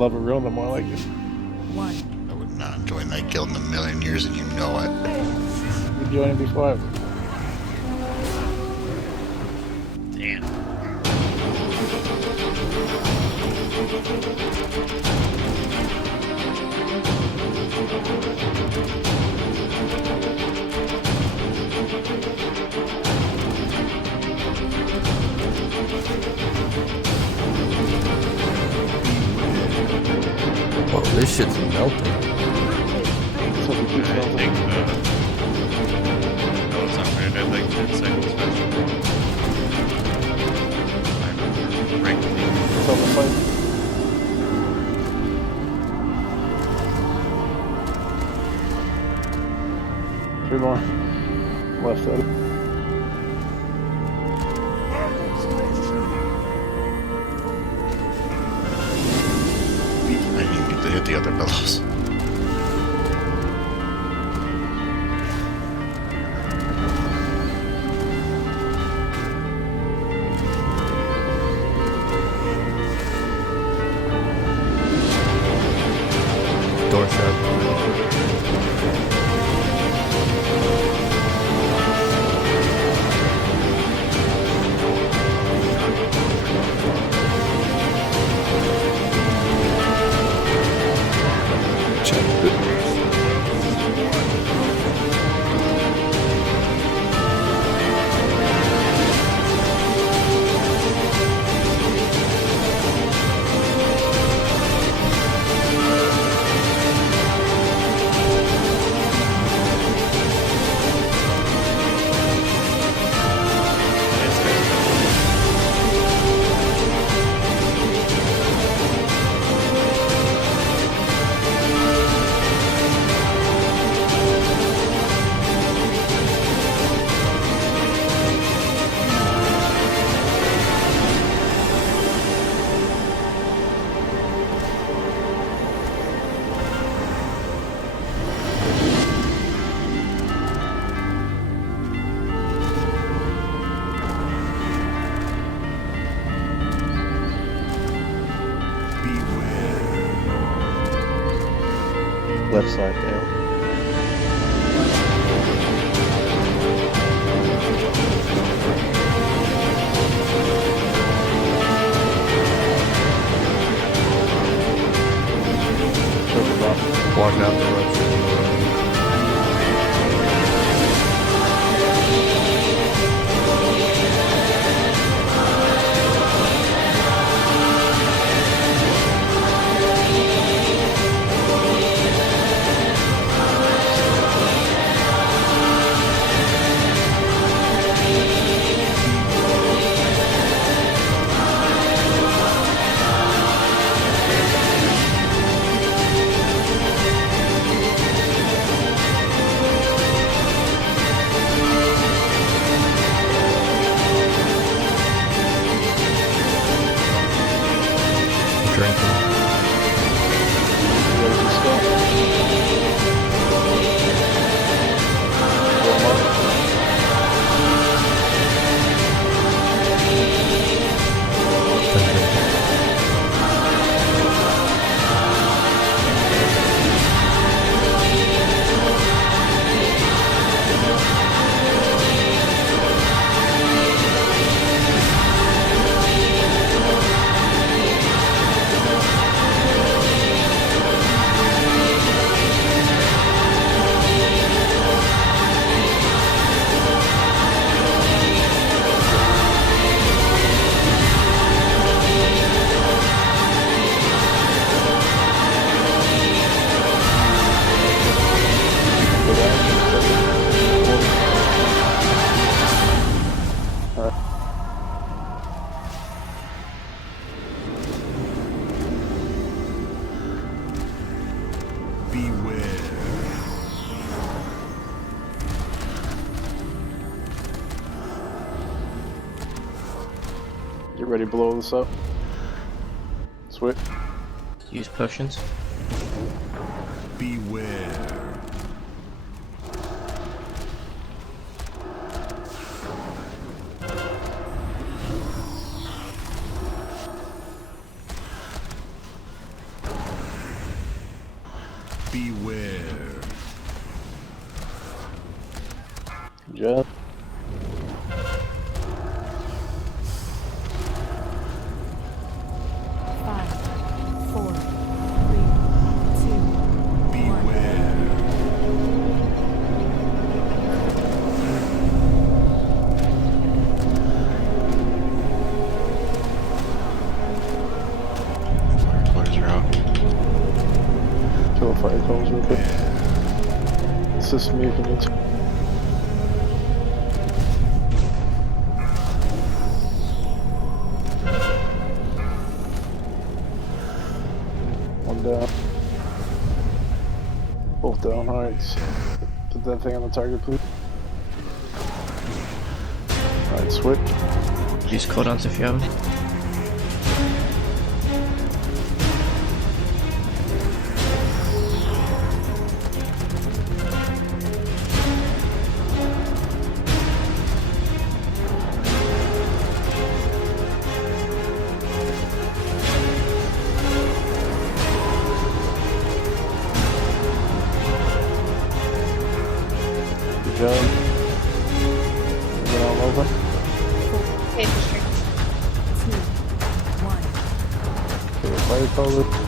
love it real, the more I like it. I would not join that guild in a million years, and you know it. You joined before. Damn. Whoa, this shit's melting. So we keep I going. think no, it's not weird. I like 10 seconds special. I'm regularly. It's on the fight. Three more. Left side. I didn't even get to hit the other bellows. Door shut. Left side, Dale. Triple drop. Walk out the left. Drinking. Ready to start. One more. Go back. Alright. Get ready to blow this up. Switch. Use potions. Beware. Beware. Good job. Five, four, three, two, Beware. Fire quarters are out. Kill a fire calls real quick. Assist me if you need to. One down. Both down, alright. Put that thing on the target, please. Alright, switch. Use cooldowns if you have them. Good job. Get all over. Okay, district. two, one. Kill a fire caller.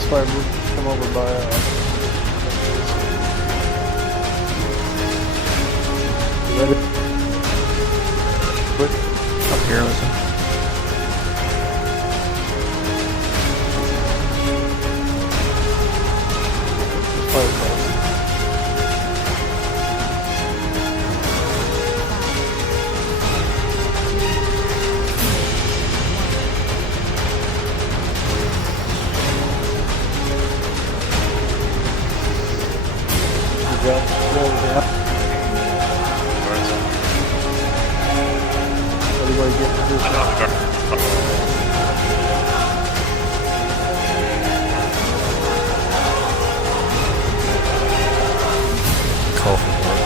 Spire move, come over by you ready? Quick. Up heroism. Fire calls. Good job. Roll down. Guards up. Everybody get in I position. know the guard. Call for help.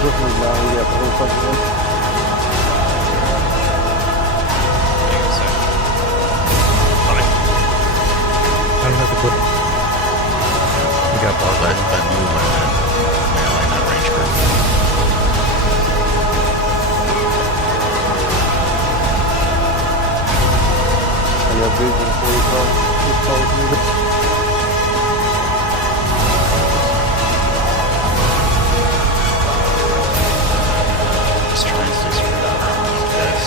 Just move now, we got the whole fucking room. Hang on a sec. Coming. I don't have the clip. We got blocked. By move, I meant melee, not range group. I got vision for you, Carl. Just call it me. Just try and stay spread out around this.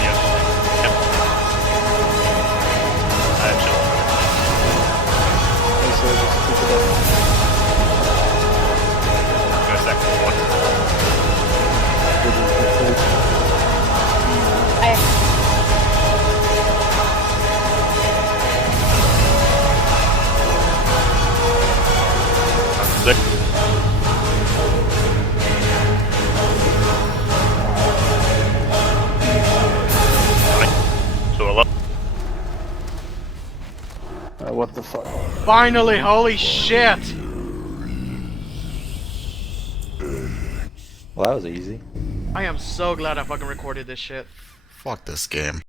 Yep. Yep. Chill. I said just keep it up. Go second one. Vision for you. I Six. So 11. What the fuck? Finally, holy shit! Well, that was easy. I am so glad I fucking recorded this shit. Fuck this game.